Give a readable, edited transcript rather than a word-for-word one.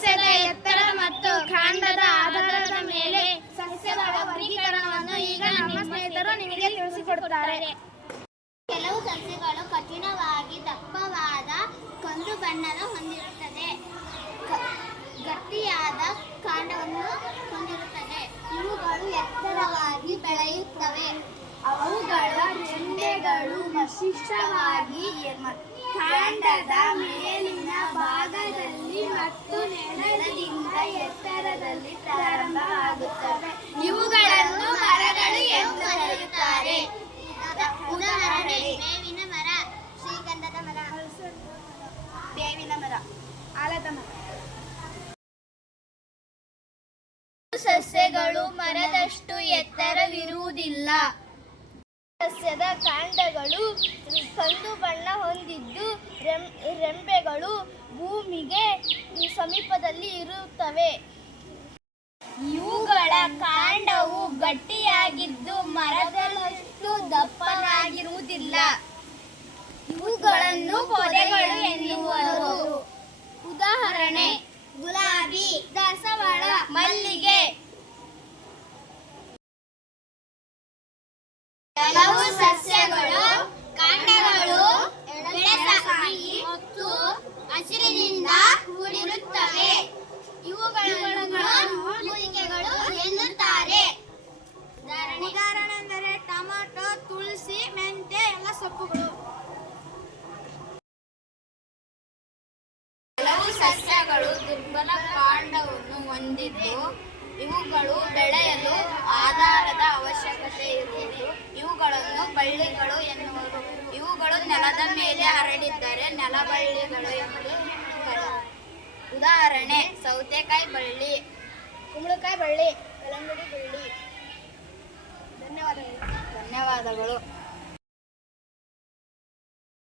ಸಸ್ಯದ ಎತ್ತರ ಮತ್ತು ಕಾಂಡದ ಆಧಾರದ ಮೇಲೆ ಸಸ್ಯಗಳ ವರ್ಗೀಕರಣವನ್ನು ಈಗ ನಮ್ಮ ಸ್ನೇಹಿತರು ನಿಮಗೆ ತಿಳಿಸಿಕೊಡುತ್ತಾರೆ. ಕೆಲವು ಸಸ್ಯಗಳು ಕಠಿಣವಾಗಿ ದಪ್ಪವಾದ ಕಂದು ಬಣ್ಣದ ಹೊಂದಿರುತ್ತದೆ, ಗಟ್ಟಿಯಾದ ಕಾಂಡವನ್ನು ಹೊಂದಿರುತ್ತದೆ. ಇವುಗಳು ಎತ್ತರವಾಗಿ ಬೆಳೆಯುತ್ತವೆ. ಅವುಗಳ ರೆಂಬೆಗಳು ವಿಶಿಷ್ಟವಾಗಿ ಕಾಂಡದ ಮೇಲಿನ ಭಾಗದಲ್ಲಿ ಮತ್ತು ನೆಲದಿಂದ ಎತ್ತರದಲ್ಲಿ ಪ್ರಾರಂಭವಾಗುತ್ತವೆ. ಇವುಗಳನ್ನು ಮರಗಳು ಎಂದು ಕರೆಯುತ್ತಾರೆ. ಉದಾಹರಣೆ: ಬೇವಿನ ಮರ, ಶ್ರೀಗಂಧದ ಮರ, ಬೇವಿನ ಮರ, ಆಲದ ಮರ. ಸಸ್ಯಗಳು ಮರದಷ್ಟು ಎತ್ತರವಿರುವುದಿಲ್ಲ. ಸಸ್ಯದ ಕಾಂಡಗಳು ಕಂದು ಬಣ್ಣ ಹೊಂದಿದ್ದು ರೆಂಬೆಗಳು ಭೂಮಿಗೆ ಸಮೀಪದಲ್ಲಿ ಇರುತ್ತವೆ. ಇವುಗಳ ಕಾಂಡವು ಗಟ್ಟಿಯಾಗಿದ್ದು ಮರದಷ್ಟು ದಪ್ಪನಾಗಿರುವುದಿಲ್ಲ. ಇವುಗಳನ್ನು ಪೊದೆಗಳು ಎನ್ನುವರು. ಉದಾಹರಣೆ: ಗುಲಾಬಿ, ದಾಸವಾಳ, ಮಲ್ಲಿಗೆ. ಕೆಲವು ಸಸ್ಯಗಳು ಕಾಂಡಗಳು ಬೆಳಸಾಗಿ ಮತ್ತು ಹಸಿರಿನಿಂದ ಕೂಡಿರುತ್ತವೆ. ಇವುಗಳನ್ನು ಮೂಲಿಕೆಗಳು ಎನ್ನುತ್ತಾರೆ. ಉದಾಹರಣೆ ಎಂದರೆ ಟೊಮೆಟೊ, ತುಳಸಿ, ಮೆಂತ್ಯ ಎಲ್ಲ ಸೊಪ್ಪುಗಳು. ಕೆಲವು ಸಸ್ಯಗಳು ದುರ್ಬಲ ಕಾಂಡವನ್ನು ಹೊಂದಿದ್ದು ಇವುಗಳು ಬೆಳೆಯಲು ಆಧಾರದ ಅವಶ್ಯಕತೆ ಇರುವುದು. ಇವುಗಳನ್ನು ಬಳ್ಳಿಗಳು ಎನ್ನುವರು. ಇವುಗಳು ನೆಲದ ಮೇಲೆ ಹರಡಿದ್ದರೆ ನೆಲಬಳ್ಳಿಗಳು ಎಂದು ಕರೆಯುವರು. ಉದಾಹರಣೆ: ಸೌತೆಕಾಯಿ ಬಳ್ಳಿ, ಕುಂಬಳಕಾಯಿ ಬಳ್ಳಿ, ಕಲ್ಲಂಗಡಿ ಬಳ್ಳಿ. ಧನ್ಯವಾದಗಳು.